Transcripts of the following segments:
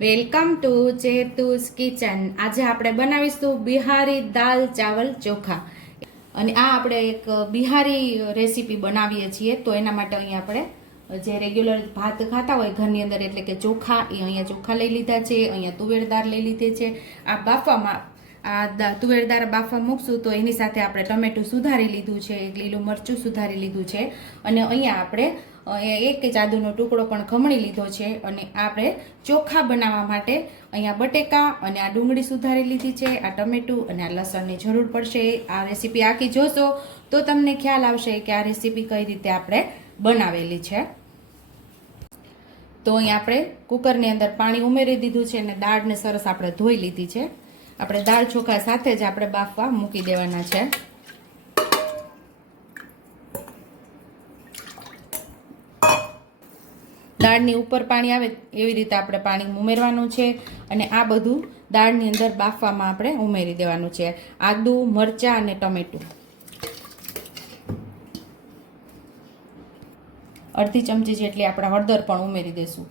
Welcome to ચેતુસ kitchen. આજે આપણે બનાવીશું બિહારી દાલ ચાવલ ચોખા. અને આ આપણે એક બિહારી રેસીપી બનાવીએ છીએ, તો એના માટે અહીંયા આપણે જે રેગ્યુલર ભાત ખાતા હોય ઘરની અંદર, એટલે કે ચોખા, એ અહીંયા ચોખા લઈ લીધા છે, અહીંયા તુવેર દાળ લઈ લીધી છે. આ બાફવામાં, આ તુવેરદાર બાફવા મૂકશું, તો એની સાથે આપણે ટમેટું સુધારી લીધું છે લીલું મરચું સુધારી લીધું છે. અને અહીંયા આપણે એક જાદુનો ટુકડો પણ ખમણી લીધો છે અને આપણે ચોખા બનાવવા માટે અહીંયા બટેકા અને આ ડુંગળી સુધારી લીધી છે, આ ટમેટું અને આ લસણની જરૂર પડશે. આ રેસીપી આખી જોશો તો તમને ખ્યાલ આવશે કે આ રેસીપી કઈ રીતે આપણે બનાવેલી છે. તો અહીં આપણે કુકરની અંદર પાણી ઉમેરી દીધું છે અને દાળને સરસ આપણે ધોઈ લીધી છે. આપણે દાળ ચોખા સાથે જ આપણે બાફવા મૂકી દેવાના છે. દાળની ઉપર પાણી આવે એવી રીતે આપણે પાણી ઉમેરવાનું છે અને આ બધું દાળની અંદર બાફવામાં આપણે ઉમેરી દેવાનું છે. આદું, મરચાં અને ટમેટું. અડધી ચમચી જેટલી આપણે હળદર પણ ઉમેરી દઈશું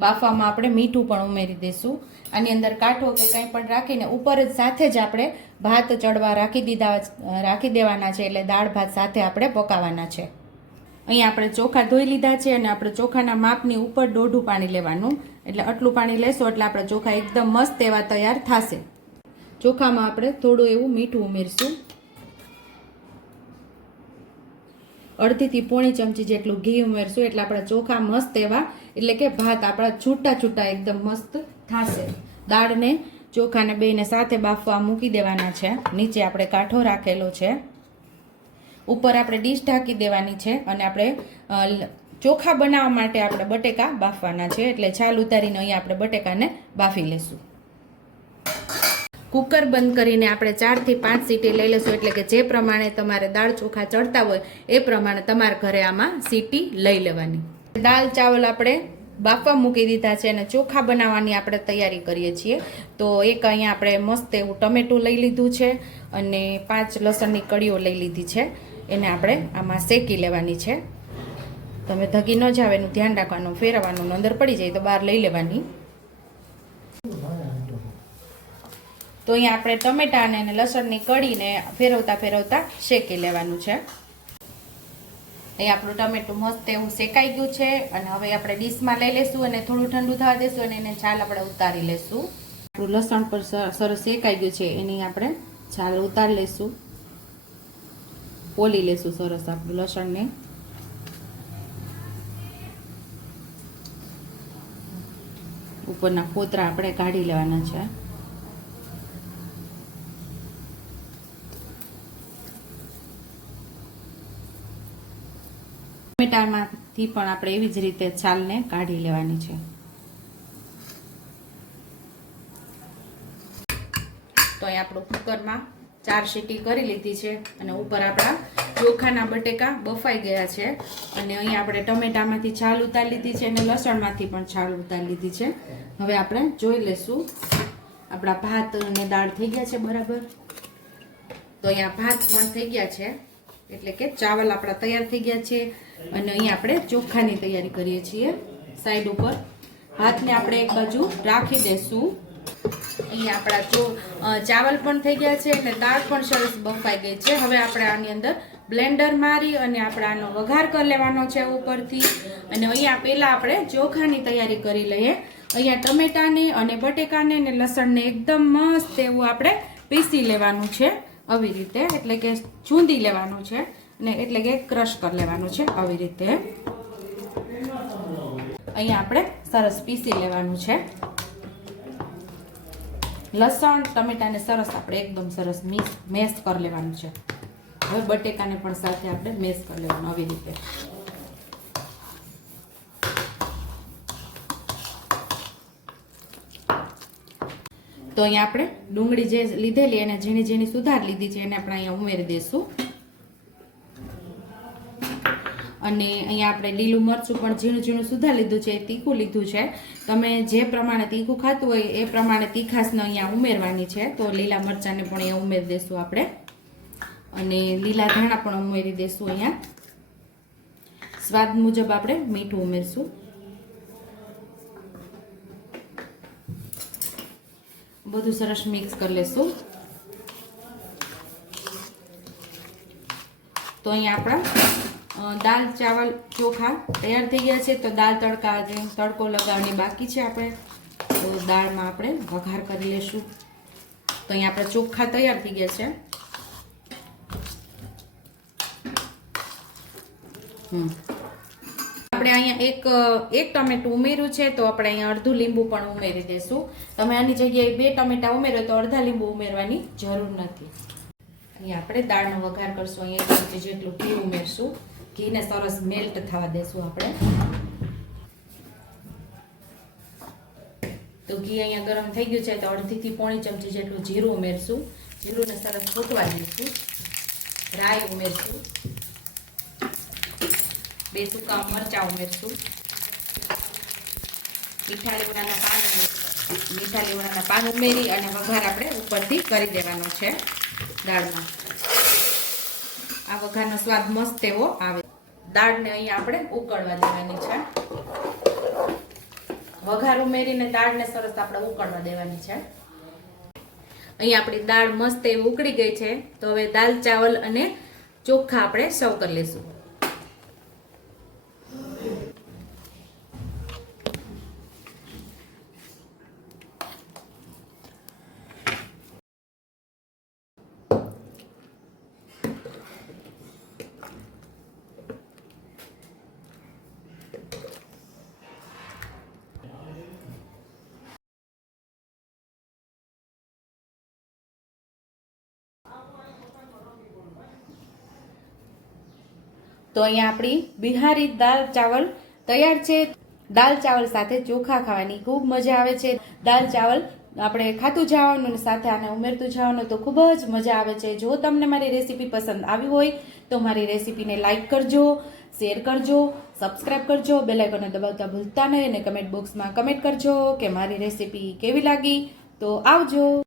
બાફવામાં આપણે મીઠું પણ ઉમેરી દઈશું આની અંદર કાંઠો કે કંઈ પણ રાખીને ઉપર જ સાથે જ આપણે ભાત ચડવા રાખી દીધા રાખી દેવાના છે એટલે દાળ ભાત સાથે આપણે પકાવવાના છે. અહીં આપણે ચોખા ધોઈ લીધા છે અને આપણે ચોખાના માપની ઉપર દોઢું પાણી લેવાનું. એટલે આટલું પાણી લેશો એટલે આપણે ચોખા એકદમ મસ્ત એવા તૈયાર થશે. ચોખામાં આપણે થોડું એવું મીઠું ઉમેરશું. અડધીથી પોણી ચમચી જેટલું ઘી ઉમેરશું એટલે આપણા ચોખા મસ્ત એવા. એટલે કે ભાત આપણા છૂટા છૂટા એકદમ મસ્ત થશે. દાળને ચોખાને બેને સાથે બાફવા મૂકી દેવાના છે. નીચે આપણે કાંઠો રાખેલો છે. ઉપર આપણે ડીશ ઢાંકી દેવાની છે અને આપણે ચોખા બનાવવા માટે આપણે બટેકા બાફવાના છે. એટલે છાલ ઉતારીને અહીંયા આપણે બટેકાને બાફી લેશું. કુકર બંધ કરીને આપણે ચારથી પાંચ સીટી લઈ લઈશું એટલે કે જે પ્રમાણે તમારે દાળ ચોખા ચડતા હોય એ પ્રમાણે તમારા ઘરે આમાં સીટી લઈ લેવાની. દાળ ચાવલ આપણે બાફવા મૂકી દીધા છે અને ચોખા બનાવવાની આપણે તૈયારી કરીએ છીએ. તો એક અહીંયા આપણે મસ્ત એવું ટમેટું લઈ લીધું છે અને પાંચ લસણની કળીઓ લઈ લીધી છે. એને આપણે આમાં શેકી લેવાની છે. તમે ધગી ન જાવ, એનું ધ્યાન રાખવાનું. ફેરવવાનું અંદર પડી જાય તો બહાર લઈ લેવાની. તો અહીંયા આપણે ટમેટાને અને લસણની કળીને ફેરવતા ફેરવતા શેકી લેવાનું છે. અહીં આપણું ટમેટું મસ્ત એવું શેકાઈ ગયું છે. અને હવે આપણે ડીશમાં લઈ લેશું અને થોડું ઠંડુ થવા દેશું અને એને છાલ આપણે ઉતારી લેશું. આપણું લસણ પર સરસ શેકાઈ ગયું છે. એની આપણે છાલ ઉતારી લેશું. પોલી લેશું સરસ આપણું લસણને. ઉપરના ફોતરા આપણે કાઢી લેવાના છે. ટમેટામાંથી પણ આપણે એવી જ રીતે છાલને કાઢી લેવાની છે. તો અહીં આપણું કુકરમાં ચાર સીટી કરી લીધી છે અને ઉપર આપણા ચોખાના બટેકા બફાઈ ગયા છે. અને અહીં આપણે ટમેટામાંથી છાલ ઉતારી લીધી છે અને લસણમાંથી પણ છાલ ઉતારી લીધી છે. હવે આપણે જોઈ લેશું આપણા ભાત અને દાળ થઈ ગયા છે બરાબર. તો અહીંયા ભાત પણ થઈ ગયા છે. એટલે કે ચાવલ આપણા તૈયાર થઈ ગયા છે. અને અહીંયા આપણે ચોખાની તૈયારી કરીએ છીએ સાઈડ ઉપર. હાથને આપણે એક બાજુ રાખી દઈશું અહીંયા આપણા જો ચાવલ પણ થઈ ગયા છે અને દાળ પણ સરસ બફાઈ ગઈ છે. હવે આપણે આની અંદર બ્લેન્ડર મારી અને આપણે આનો વઘાર કરી લેવાનો છે ઉપરથી. અને અહીંયા પહેલાં આપણે ચોખાની તૈયારી કરી લઈએ. અહીંયા ટમેટાને અને બટેકાને અને લસણને એકદમ મસ્ત એવું આપણે પીસી લેવાનું છે. આવી રીતે એટલે કે ચૂંદી લેવાનું છે. અને એટલે કે ક્રશ કરી લેવાનું છે આવી રીતે. અહીંયા આપણે સરસ પીસી લેવાનું છે. લસણ, ટમેટાને સરસ આપણે એકદમ સરસ મિક્સ મેશ કરી લેવાનું છે. હવે બટેકાને પણ સાથે આપણે મેશ કરી લેવાનું આવી રીતે. તો અહીંયા આપણે ડુંગળી જે લીધેલી એને ઝીણી ઝીણી સુધાર લીધી છે, એને આપણે અહીંયા ઉમેરી દઈશું અને અહીંયા આપણે લીલું મરચું પણ ઝીણું ઝીણું સુધા લીધું છે, તીખું લીધું છે. તમે જે પ્રમાણે તીખું ખાતું હોય એ પ્રમાણે તીખાસને અહીંયા ઉમેરવાની છે. તો લીલા મરચાંને પણ અહીંયા ઉમેરી દઈશું આપણે. અને લીલા ધાણા પણ ઉમેરી દઈશું અહીંયા. સ્વાદ મુજબ આપણે મીઠું ઉમેરશું. બધું સરસ મિક્સ કરી લેશું. તો અહીંયા આપણા દાલ, ચાવલ, ચોખા તૈયાર થઈ ગયા છે. તો દાલ તડકા જે તડકો લગાવવાની બાકી છે આપણે. તો દાળમાં આપણે વઘાર કરી લેશું. તો અહીંયા આપણે ચોખા તૈયાર થઈ ગયા છે. આપણે અહીંયા એક એક ટમેટું ઉમેર્યું છે, તો આપણે અહીંયા અડધું લીંબુ પણ ઉમેરી દેશું. તમે આની જગ્યાએ બે ટમેટા ઉમેરો તો અડધા લીંબુ ઉમેરવાની જરૂર નથી. અહીંયા આપણે દાળનો વઘાર કરશું. અહીંયા જેટલું ઘી ઉમેરશું. ઘીને સરસ મેલ્ટ થવા દેશું આપણે. તો ઘી અહીંયા ગરમ થઈ ગયું છે, તો અડધીથી પોણી ચમચી જેટલું જીરું ઉમેરશું. જીરુંને સરસ ફૂટવા દઈશું. રાઈ ઉમેરશું. બે સૂકા મરચાં ઉમેરશું. મીઠા લીમડાના પાન મીઠા લીમડાના પાન ઉમેરી અને વઘાર આપણે ઉપરથી કરી દેવાનો છે દાળમાં. આ વઘારનો સ્વાદ મસ્ત એવો આવે દાળને અહીંયા આપણે ઉકળવા દેવાની છે. વઘાર ઉમેરીને દાળને સરસ આપણે ઉકળવા દેવાની છે. અહીં આપણી દાળ મસ્ત એવી ઉકળી ગઈ છે. તો હવે દાલ, ચાવલ અને ચોખા આપણે સર્વ કરી લઈશું. તો અહીંયા આપણી બિહારી દાલ ચાવલ તૈયાર છે. દાલ ચાવલ સાથે ચોખા ખાવાની ખૂબ મજા આવે છે. દાલ ચાવલ આપણે ખાતું જવાનું અને સાથે આને ઉમેરતું જવાનું તો ખૂબ જ મજા આવે છે. જો તમને મારી રેસીપી પસંદ આવી હોય તો મારી રેસીપીને લાઈક કરજો, શેર કરજો, સબસ્ક્રાઇબ કરજો બેલાઇકોને દબાવતા ભૂલતા નહીં અને કમેન્ટ બોક્સમાં કમેન્ટ કરજો કે મારી રેસીપી કેવી લાગી. તો આવજો.